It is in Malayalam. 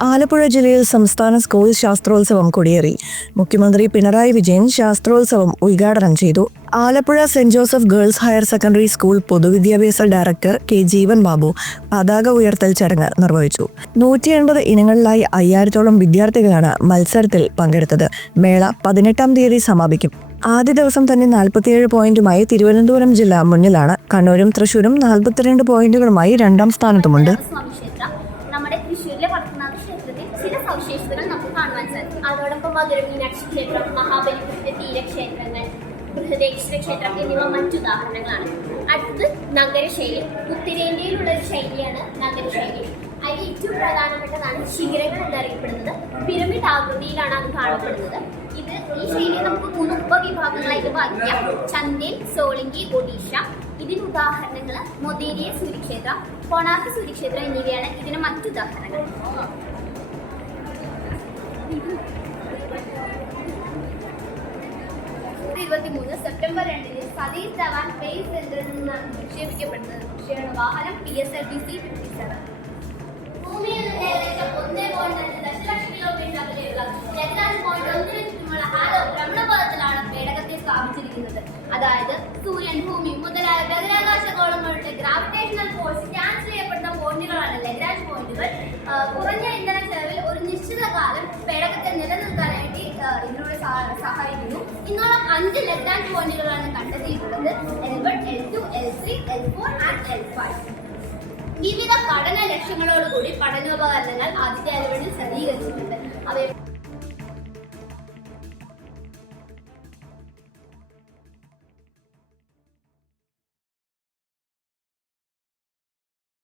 ആലപ്പുഴ ജില്ലയിൽ സംസ്ഥാന സ്കൂൾ ശാസ്ത്രോത്സവം കൊടിയേറി. മുഖ്യമന്ത്രി പിണറായി വിജയൻ ശാസ്ത്രോത്സവം ഉദ്ഘാടനം ചെയ്തു. Alappuzha saint Joseph girls higher secondary school പൊതുവിദ്യാഭ്യാസ ഡയറക്ടർ കെ ജീവൻ ബാബു പതാക ഉയർത്തൽ ചടങ്ങ് നിർവഹിച്ചു. നൂറ്റി എൺപത് ഇനങ്ങളിലായി അയ്യായിരത്തോളം വിദ്യാർത്ഥികളാണ് മത്സരത്തിൽ പങ്കെടുത്തത്. മേള പതിനെട്ടാം തീയതി സമാപിക്കും. ആദ്യ ദിവസം തന്നെ നാൽപ്പത്തിയേഴ് പോയിന്റുമായി തിരുവനന്തപുരം ജില്ല മുന്നിലാണ്. കണ്ണൂരും തൃശൂരും നാൽപ്പത്തിരണ്ട് പോയിന്റുകളുമായി രണ്ടാം സ്ഥാനത്തുമുണ്ട്. ക്ഷേത്രത്തിൽ ചില സവിശേഷതകൾ നമുക്ക് കാണുവാൻ സാധിക്കും. അതോടൊപ്പം മധുര മീനാക്ഷി ക്ഷേത്രം മഹാബലിപുരത്തെ തീരക്ഷേത്രങ്ങൾ ബൃഹദേശ്വര ക്ഷേത്രം എന്നിവ മറ്റുദാഹരണങ്ങളാണ് അടുത്ത് നഗരശൈലി. ഉത്തരേന്ത്യയിലുള്ള ഒരു ശൈലിയാണ് നഗരശൈലി. അതിൽ ഏറ്റവും പ്രധാനപ്പെട്ടതാണ് ശിഖരങ്ങൾ എന്നറിയപ്പെടുന്നത്. പിരമിഡ് ആകൃതിയിലാണ് അത് കാണപ്പെടുന്നത്. ഇത് ഈ ശൈലിയെ നമുക്ക് മൂന്ന് ഉപവിഭാഗങ്ങളായിട്ട് ഭാഗിക്കാം. ചന്ദേൽ സോളിങ്കി ഒഡീഷ. ഇതിന് ഉദാഹരണങ്ങൾ മൊതേരിയ സൂര്യക്ഷേത്രം കൊണാർക്ക് സൂര്യക്ഷേത്രം എന്നിവയാണ് ഇതിന് മറ്റുദാഹരണങ്ങൾ ഇരുപത്തിമൂന്ന് സെപ്റ്റംബർ രണ്ടിന് സതീഷ് ധവാൻ സ്പേസ് സെന്ററിൽ വാഹനം P S L V C fifty seven kilometre പേടകത്തെ അതായത് സൂര്യൻ ഭൂമി മുതലായ ബഹിരാകാശ ഗോളങ്ങളുടെ ഗ്രാവിറ്റേഷണൽ ഫോഴ്സ് ക്യാൻസൽ ചെയ്യപ്പെടുന്ന പോയിന്റുകളാണ് ലഗ്രാജ് പോയിന്റുകൾ കുറഞ്ഞ നിലനിർത്താനായിട്ട് ഇതിലൂടെ സഹായിക്കുന്നു. ഇന്നോളം അഞ്ച് ലഗ്രാഞ്ച് പോയിന്റുകളാണ് കണ്ടെത്തിയിട്ടുള്ളത്. L one L two L three വിവിധ പഠന ലക്ഷ്യങ്ങളോടുകൂടി പഠനോപകരണങ്ങൾ ആദ്യത്തെ അലവണിൽ അവയെ